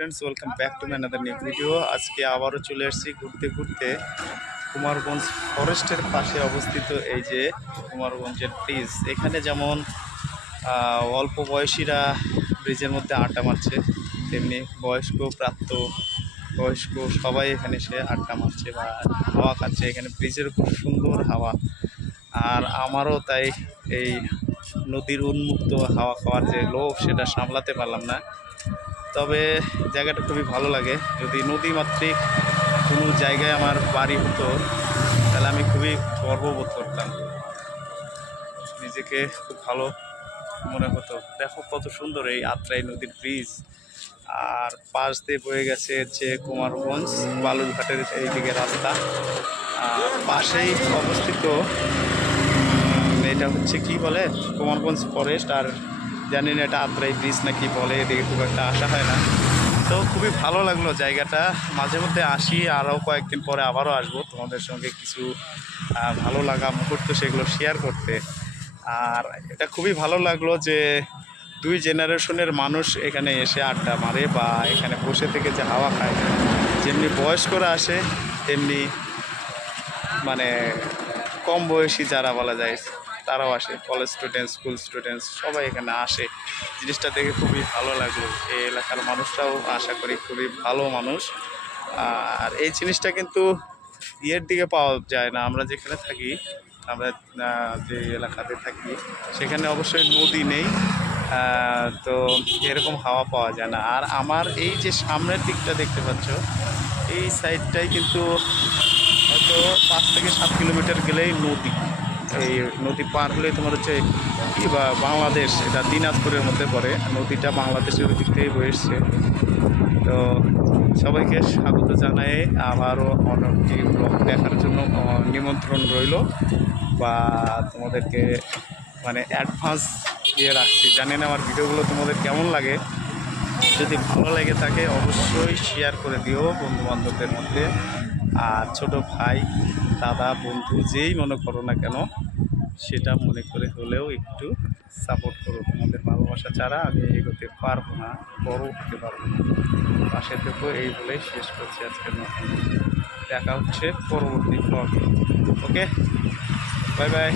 Friends welcome back to another new video আজকে আবারও চলে এসেছি ঘুরতে ঘুরতে। কুমারগঞ্জ ফরেস্টের পাশে অবস্থিত এই যে কুমারগঞ্জের ব্রিজ এখানে যেমন অল্প বয়সীরা ব্রিজের মধ্যে আড্ডা মারছে, তেমনি বয়স্ক, প্রাপ্ত বয়স্ক সবাই এখানে এসে আড্ডা মারছে বা হাওয়া খাচ্ছে। এখানে ব্রিজের খুব সুন্দর হাওয়া। আর আমারও তাই এই নদীর উন্মুক্ত হাওয়া খাওয়ার যে লোভ, সেটা সামলাতে পারলাম না। তবে জায়গাটা খুবই ভালো লাগে। যদি নদী মাতৃক কোনো জায়গায় আমার বাড়ি হতো, তাহলে আমি খুবই গর্ববোধ করতাম। নিজেকে খুব ভালো মনে হতো। দেখো কত সুন্দর এই আত্রাই নদীর ব্রিজ আর পাশ দিয়ে বয়ে গেছে হচ্ছে কুমারগঞ্জ, বালুরঘাটের এইদিকে রাস্তা। আর পাশেই অবস্থিত এটা হচ্ছে কি বলে? কুমারগঞ্জ ফরেস্ট আর জানি না এটা আত্রাই ব্রিজ নাকি বলে, এদিকে খুব একটা আসা হয় না। তো খুবই ভালো লাগল জায়গাটা। মাঝে মধ্যে আসি, আরও কয়েকদিন পরে আবারও আসব। তোমাদের সঙ্গে কিছু ভালো লাগা মুহূর্ত সেগুলো শেয়ার করতে। আর এটা খুবই ভালো লাগল যে দুই জেনারেশনের মানুষ এখানে এসে আড্ডা মারে বা এখানে বসে থেকে যে হাওয়া খায়। যেমনি বয়স্করা আসে, তেমনি মানে কম বয়সী যারা বলা যায় তারাও আসে কলেজ স্টুডেন্টস স্কুল স্টুডেন্টস সবাই এখানে আসে। জিনিসটা দেখে খুবই ভালো লাগল। এই এলাকার মানুষরাও আশা করি খুবই ভালো মানুষ। আর এই জিনিসটা কিন্তু ইয়ের দিকে পাওয়া যায় না। আমরা যেখানে থাকি, আমরা যে এলাকাতে থাকি, সেখানে অবশ্যই নদী নেই। তো এরকম হাওয়া পাওয়া যায় না। আর আমার এই যে সামনের দিকটা দেখতে পাচ্ছ, এই সাইডটাই কিন্তু হয়তো পাঁচ থেকে সাত কিলোমিটার গেলেই নদী। এই নদী পার হলে তোমার হচ্ছে কি বা বাংলাদেশ, এটা দিনাজপুরের মধ্যে পড়ে। নদীটা বাংলাদেশের দিক থেকেই বয়ে এসছে। তো সবাইকে স্বাগত জানাই। আবারও অনেকটি ব্লগ দেখার জন্য নিমন্ত্রণ রইল বা তোমাদেরকে মানে অ্যাডভান্স দিয়ে রাখছি। জানি না আমার ভিডিওগুলো তোমাদের কেমন লাগে? যদি ভালো লেগে থাকে, অবশ্যই শেয়ার করে দিও বন্ধু বান্ধবদের মধ্যে। আর ছোট ভাই, দাদা, বন্ধু যেই মনে করো না কেন, সেটা মনে করে হলেও একটু সাপোর্ট করো। তোমাদের ভালোবাসা ছাড়া আমি এগোতে পারব না, বড় হতে পারব না। পাশে থেকো, এই বলেই শেষ করছি আজকের মতন দেখা হচ্ছে পরবর্তী ব্লগে ওকে বাই বাই